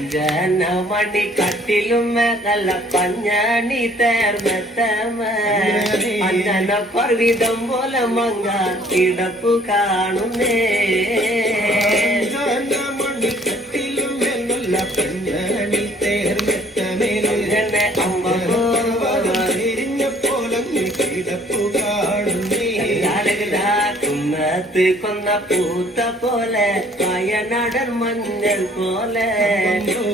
பஞ்சனமணி கட்டிலும் மேகல பஞ்சானி தேர் மெத்தம பஞ்சன பர்விதம் போல மங்கா திடப்பு காணுமே கொந்த பூத்த போல பயனடர் மஞ்சள் போல.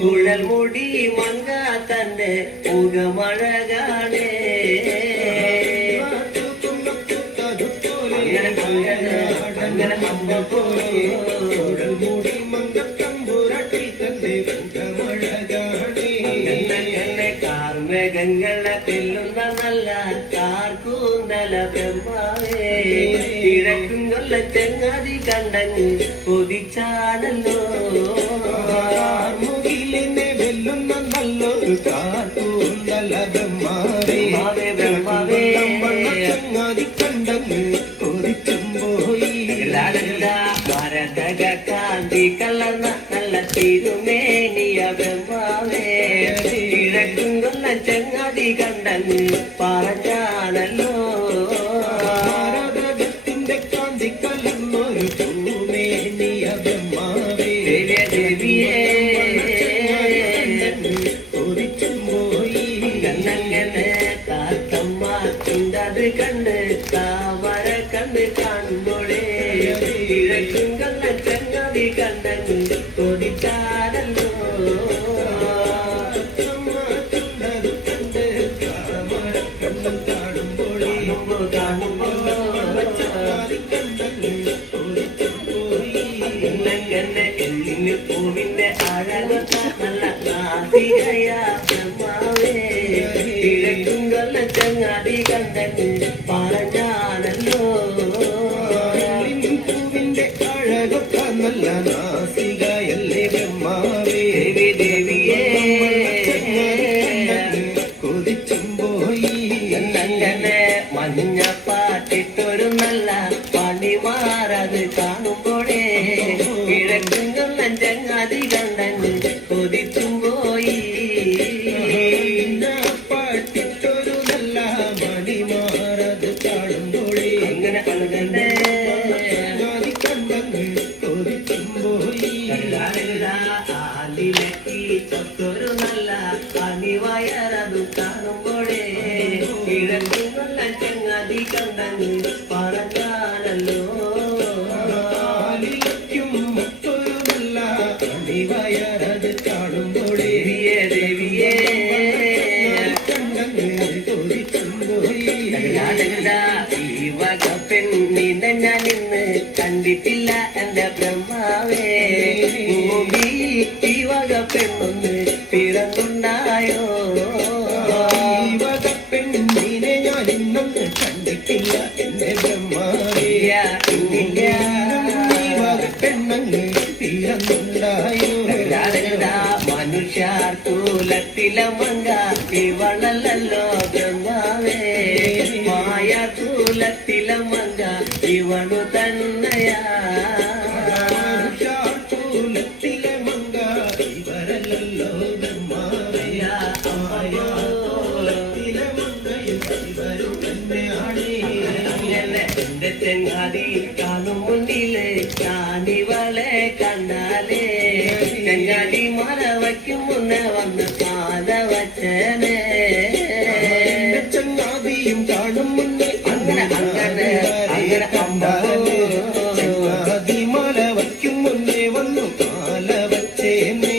குழல் முடி மங்கா தந்து முகமழகானே போல. കൊല്ല ചെങ്ങാതി കണ്ടങ്ങ് കൊതിച്ചാണല്ലോ മുകിലിനെ വെല്ലുന്ന നല്ലൊരു ബ്രഹ്മാവേ, ബ്രഹ്മാവേ. ചങ്ങാതി കണ്ടങ്ങ് കൊതിച്ചും പോയി മരതക കാന്തി കലർന്ന നല്ല തിരുമേനിയ ബ്രഹ്മാവേ കിഴക്കും കൊല്ല ചങ്ങാതി കണ്ടങ്ങ് പറഞ്ഞാണല്ലോ കണ്ടത് കണ്ട് താമര കണ്ട് കാണുമ്പോഴേ കിഴക്കും കണ്ണ ചങ്ങാതി കണ്ടങ്ങ് ചങ്ങാതി ആലിലെത്തി തൊട്ടൊരു നല്ല പതിവായതു കാണുമ്പോഴേ. കിഴക്കും നല്ല ചങ്ങാതി കണ്ടങ്ങ് പറഞ്ഞാണല്ലോ ആലിലയ്ക്കും മറ്റൊരു നല്ല അടിവയറത് കാണുമ്പോഴേ. ദേവിയേ ദേവിയേ. പെണ്ണിനെ ഞാൻ ഇന്ന് കണ്ടിട്ടില്ല എന്റെ ബ്രഹ്മാവേ. ഈ വക പെണ്ണൊന്ന് പിറന്നുണ്ടായോ പെണ്ണിനെ ഞാൻ ഇന്നും കണ്ടിട്ടില്ല എന്റെ ബ്രഹ്മാവേ. ഇല്ല, ഇന്നില്ല. പെണ്ണങ്ങ് പിറന്നുണ്ടായോ മനുഷ്യാർക്കൂലത്തിലെ മങ്ക ഇവളല്ലോ ബ്രഹ്മാവേ മായ കൂലത്തിലെ മങ്ക ഇവളു തന്നെയാ. ചെങ്ങാതി കാണും മുന്നിൽ ഞാനിവളെ കണ്ടാലേ. ചെങ്ങാതി മല വയ്ക്കും മുന്നേ വന്ന് പാത വച്ചേനേ. ചങ്ങാതിയും കാണും മുന്നേ അങ്ങനെ അങ്ങനെ അങ്ങനെ കണ്ടാലേ. ചങ്ങാതി മല വയ്ക്കും മുന്നേ വന്നു കാല വച്ചേന്നേ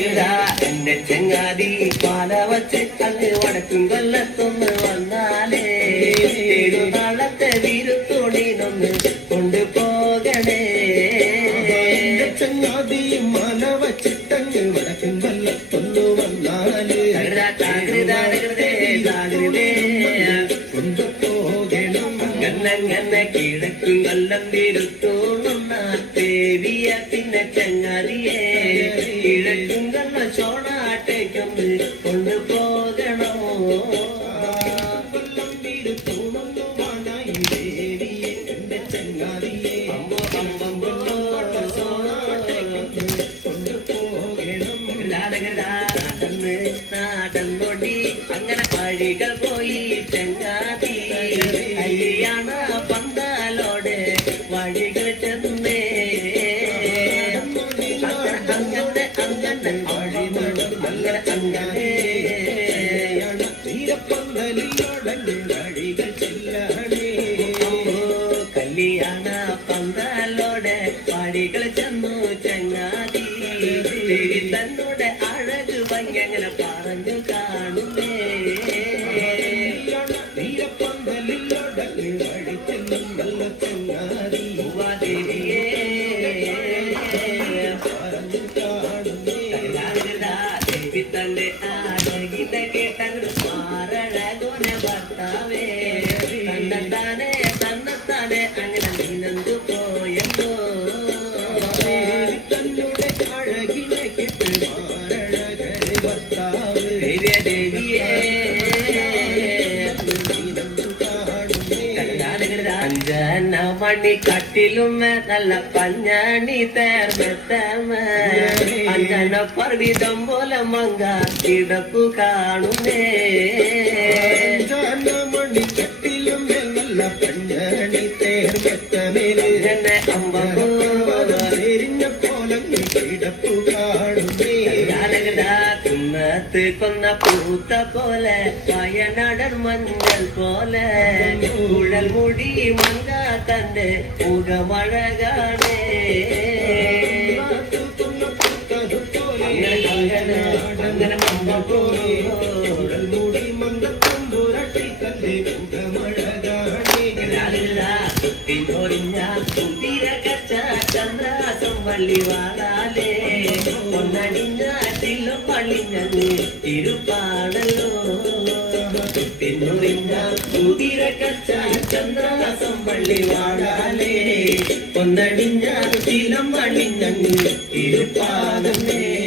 ഇതാ എന്റെ ചെങ്ങാതി പാല വച്ച് അങ്ങ് വടക്കും കൊല്ലത്തൊന്ന് വന്നാലേ. ഏഴു നാളത്തെ വീരുത്തോണിനൊന്ന് കൊണ്ടുപോകണേ. എന്റെ ചങ്ങാതിയും മല വച്ചിട്ടങ്ങ് വടക്കും കൊല്ലത്തൊന്നു വന്നാൽ കൊണ്ടുപോകണം കണ്ണങ്ങനെ കിഴക്കും കൊല്ലം വീരുത്തോണുന്ന ദേവിയ പിന്നെ ചങ്ങാതിയെ കിഴക്കും കണ്ണ ചോണാട്ടേക്കൊന്ന് കൊണ്ടുപോകണോ. നടന്ന് നാടന്നൊടി അങ്ങനെ വഴികൾ പോയി ചെങ്ങാതി കല്യാണ പന്താലോട് വഴികൾ ചെന്നേ അങ്ങനെ അങ്ങനെ വഴി നടന്നു അങ്ങനെ അങ്ങനെ തീരപ്പന്തലിലോടങ്ങ് തന്നോട് അഴക് ഭംഗിയങ്ങനെ പറഞ്ഞു കാണുന്നേ. തീരപ്പന്തലിലോടങ്ങ് വഴി ചെല്ലും கட்டிலும் நல்ல பஞ்சாணி தேர் மெத்தம அஞ்சன பர்விதம் போல மங்கா கிடப்பு காணுமே மணி கட்டிலும் நல்ல பஞ்சாணி தேர் மெத்தமே அம்போ போல கிடப்பு காணுமே கொன்ன பூத்த போல பயனடர் மஞ்ச കുഴൽ മുടി മങ്ക തന്റെ മുഖമഴകാണേ. അങ്ങനെ അങ്ങനെ അങ്ങനെ അമ്പോ മുടി മന്ദത്തുമ്പുരട്ടി തന്റെ മുഖമഴകാണേ വള്ളിവാളാലേ. പൊന്നണിഞ്ഞാട്ടിലും പള്ളിഞ്ഞത് തിരുപ്പാടല്ലോ പിന്നൊറിഞ്ഞ കുതിര കച്ച പൊന്നണിഞ്ഞാട്ടിലും പള്ളിഞ്ഞത് തിരുപ്പാടമേ